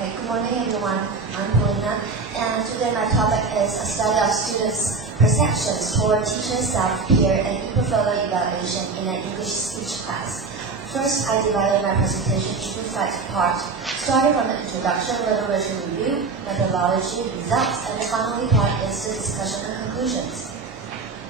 Okay, good morning everyone. I'm Paulina, and today my topic is a study of students' perceptions toward teacher, self-peer, and e-portfolio evaluation in an English speech class. First, I divided my presentation into 5 parts, starting from the introduction, literature review, methodology, results, and the final part is the discussion and conclusions.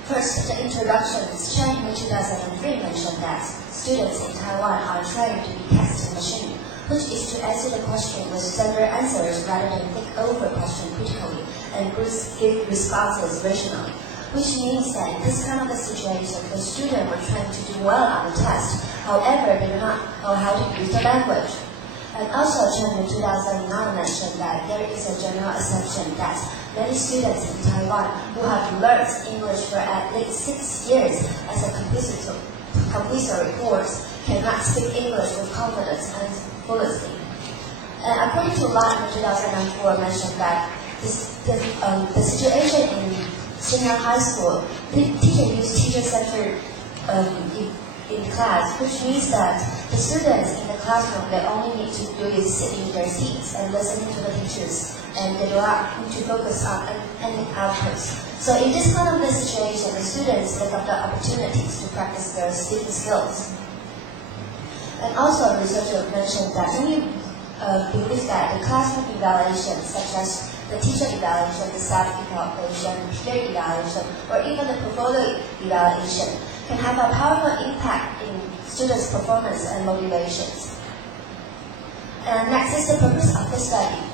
First, the introductions. Chen in 2003 mentioned that students in Taiwan are trained to be casting machine, which is to answer the question with standard answers rather than think over question critically and give responses rationally. Which means that in this kind of a situation, the students were trained to do well on the test, however, they do not know how to use the language. And also, Chen in 2009 mentioned that there is a general assumption that many students in Taiwan who have learned English for at least 6 years as a compulsory course cannot speak English with confidence and fluency. And according to Lan in 2004 mentioned that the situation in senior high school, the teacher use teacher-centered in class, which means that the students in the classroom, they only need to do is sit in their seats and listen to the teachers, and they do not need to focus on any outputs. So in this kind of a situation, the students take up the opportunities to practice their speaking skills. And also, researchers mentioned that many believe that the classroom evaluations, such as the teacher evaluation, the self-evaluation, peer evaluation, or even the portfolio evaluation, can have a powerful impact in students' performance and motivations. And next is the purpose of the study.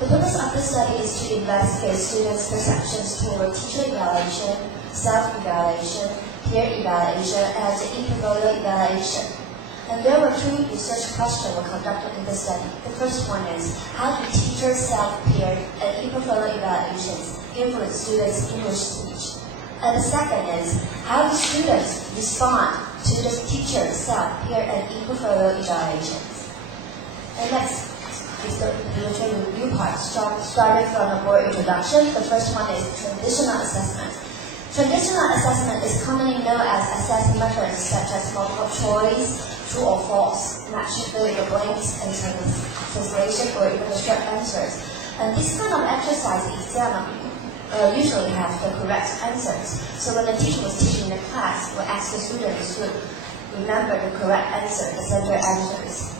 The purpose of the study is to investigate students' perceptions toward teacher evaluation, self-evaluation, peer evaluation, and the e-portfolio evaluation. And there were 2 research questions were conducted in the study. The first one is, how do teacher, self-peer, and e-portfolio evaluations influence students' English speech? And the second is, how do students respond to the teacher, self-peer, and e-portfolio evaluations? And next is the literature review part, starting from the board introduction. The first one is traditional assessment. Traditional assessment is commonly known as assessment methods such as multiple choice, true or false, match fill in the blanks, and translation, or even the short answers. And this kind of exercise exam usually have the correct answers. So when the teacher was teaching the class, will ask the students to remember the correct answer, the standard answers.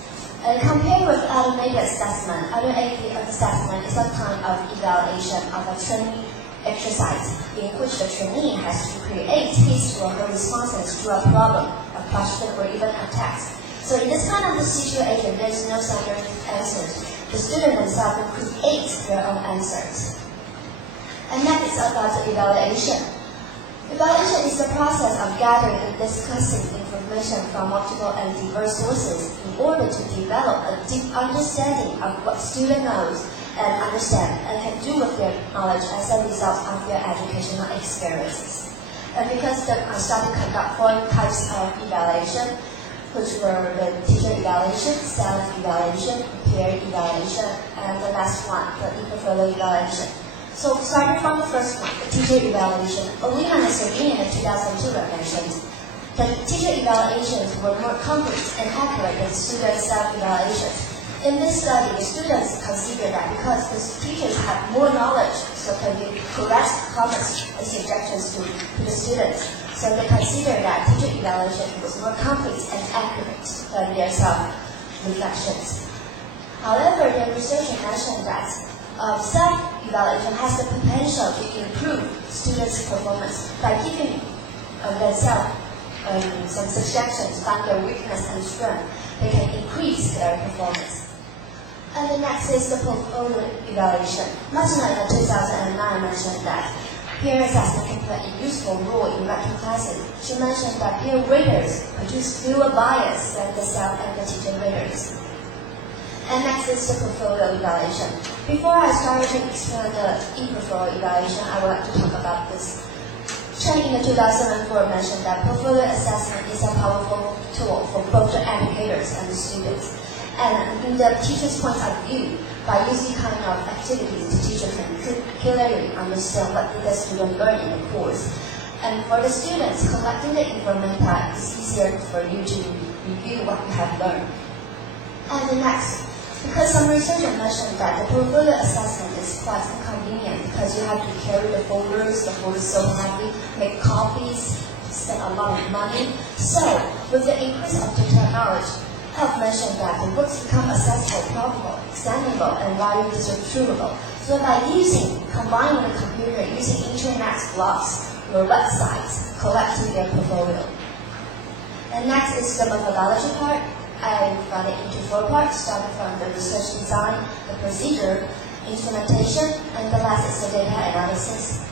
And compared with automated assessment, automated assessment is a kind of evaluation of a training exercise in which the trainee has to create his or her responses to a problem, a question, or even a text. So in this kind of a situation, there is no standard answers. The student themselves will create their own answers. And next is about the evaluation. Evaluation is the process of gathering and discussing information from multiple and diverse sources in order to develop a deep understanding of what student knows and understand and can do with their knowledge as a result of their educational experiences. And because the study conduct 4 types of evaluation, which were the teacher evaluation, self-evaluation, peer evaluation, and the last one, the e-portfolio evaluation. So starting from the first one, the teacher evaluation, Paulina and Serene in 2002 mentioned that teacher evaluations were more complete and accurate than student self-evaluations. In this study, the students consider that because the teachers have more knowledge, so can give correct comments and suggestions to the students. So they consider that teacher evaluation was more complete and accurate than their self-reflections. However, the researcher mentioned that self-evaluation has the potential to improve students' performance by giving themselves some suggestions about their weakness and strength. They can increase their performance. And the next is the portfolio evaluation. Martina in 2009 mentioned that peer assessment can play a useful role in writing classes. She mentioned that peer raters produce fewer bias than the self and the teacher raters. And next is the portfolio evaluation. Before I start to explain the e-portfolio evaluation, I would like to talk about this. Chen in 2004 mentioned that portfolio assessment is a powerful tool for both the educators and the students. And in the teacher's point of view, by using kind of activities, the teacher can clearly understand what did the student learn in the course. And for the students, collecting the information is easier for you to review what you have learned. And the next, Because some researchers mentioned that the portfolio assessment is quite inconvenient because you have to carry the folders so heavy, make copies, spend a lot of money. So, with the increase of technology, have mentioned that the books become accessible, probable, examinable, and widely distributable. So by combining the computer, using internet blogs or websites, collecting their portfolio. And next is the methodology part. I got it into 4 parts, starting from the research design, the procedure, implementation, and the last is the data analysis.